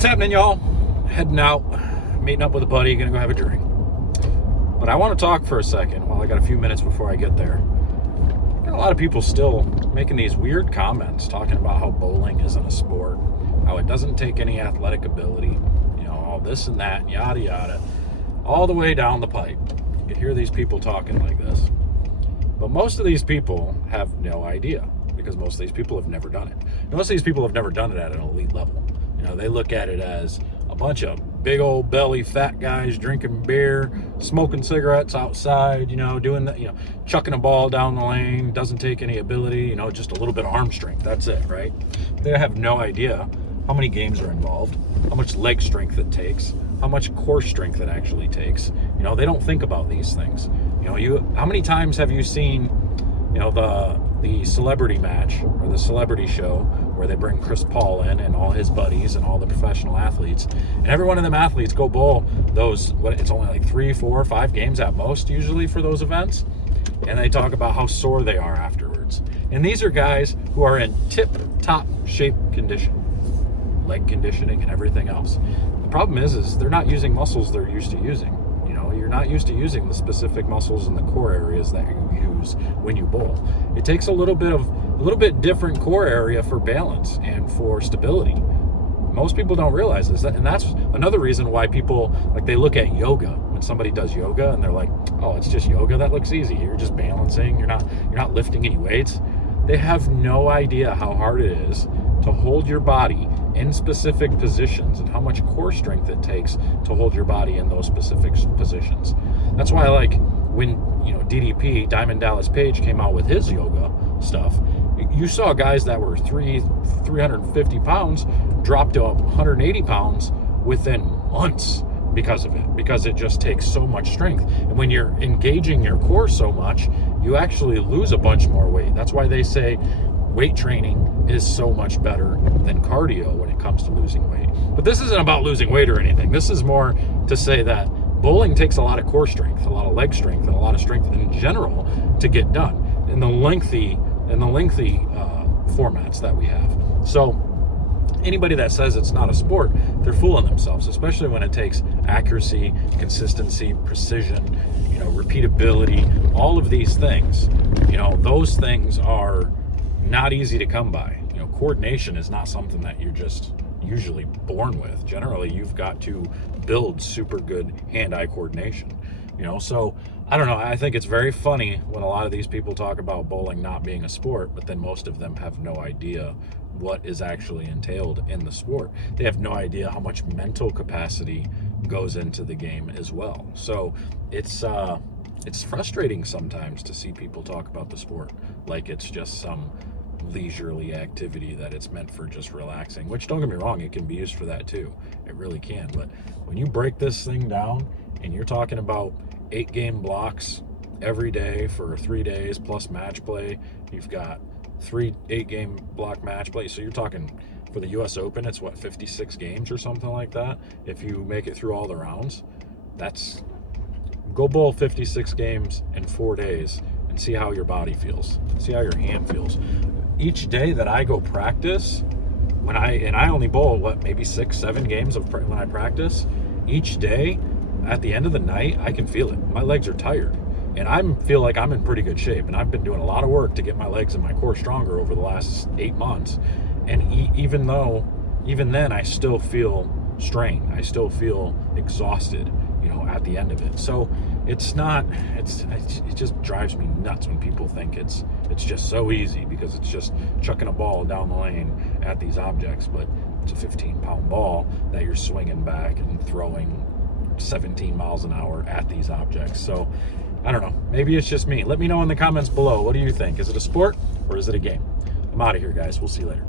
What's happening, y'all? Heading out, meeting up with a buddy, gonna go have a drink. But I want to talk for a second while I got a few minutes before I get there. Got a lot of people still making these weird comments talking about how bowling isn't a sport, how it doesn't take any athletic ability, all this and that, and yada yada, all the way down the pipe. You can hear these people talking like this. But most of these people have no idea, because most of these people have never done it. Most of these people have never done it at an elite level. They look at it as a bunch of big old belly fat guys drinking beer, smoking cigarettes outside, doing that, chucking a ball down the lane, doesn't take any ability, just a little bit of arm strength. That's it, right? They have no idea how many games are involved, how much leg strength it takes, how much core strength it actually takes. They don't think about these things. How many times have you seen, the celebrity match or the celebrity show where they bring Chris Paul in and all his buddies and all the professional athletes, and every one of them athletes go bowl those, it's only like 3, 4, 5 games at most usually for those events, and they talk about how sore they are afterwards. And these are guys who are in tip-top shape condition, leg conditioning and everything else. The problem is they're not using muscles they're used to using. You're not used to using the specific muscles in the core areas that you use when you bowl. It takes a little bit different core area for balance and for stability. Most people don't realize this, and that's another reason why people, they look at yoga. When somebody does yoga and they're like, oh, it's just yoga, that looks easy, you're just balancing, you're not lifting any weights. They have no idea how hard it is to hold your body in specific positions and how much core strength it takes to hold your body in those specific positions. That's why, when DDP, Diamond Dallas Page, came out with his yoga stuff, you saw guys that were 350 pounds drop to 180 pounds within months because of it, because it just takes so much strength. And when you're engaging your core so much, you actually lose a bunch more weight. That's why they say weight training is so much better than cardio when it comes to losing weight. But this isn't about losing weight or anything. This is more to say that bowling takes a lot of core strength, a lot of leg strength, and a lot of strength in general to get done in the lengthy formats that we have. So anybody that says it's not a sport, they're fooling themselves, especially when it takes accuracy, consistency, precision, repeatability, all of these things. Those things are not easy to come by. Coordination is not something that you're just usually born with. Generally, you've got to build super good hand-eye coordination. So I don't know. I think it's very funny when a lot of these people talk about bowling not being a sport, but then most of them have no idea what is actually entailed in the sport. They have no idea how much mental capacity goes into the game as well. So it's frustrating sometimes to see people talk about the sport like it's just some leisurely activity that it's meant for just relaxing, which, don't get me wrong, it can be used for that too. It really can. But when you break this thing down and you're talking about 8 game blocks every day for 3 days plus match play, you've got 3 8-game block match play. So you're talking, for the US Open, it's 56 games or something like that. If you make it through all the rounds, go bowl 56 games in 4 days and see how your body feels, see how your hand feels. Each day that I go practice, I only bowl maybe 6-7 games when I practice, each day at the end of the night I can feel it. My legs are tired and I feel like I'm in pretty good shape, and I've been doing a lot of work to get my legs and my core stronger over the last 8 months, and even then I still feel strained, I still feel exhausted at the end of it. So it just drives me nuts when people think it's just so easy because it's just chucking a ball down the lane at these objects. But it's a 15-pound ball that you're swinging back and throwing 17 miles an hour at these objects. So I don't know, maybe it's just me. Let me know in the comments below, what do you think? Is it a sport or is it a game? I'm out of here, guys. We'll see you later.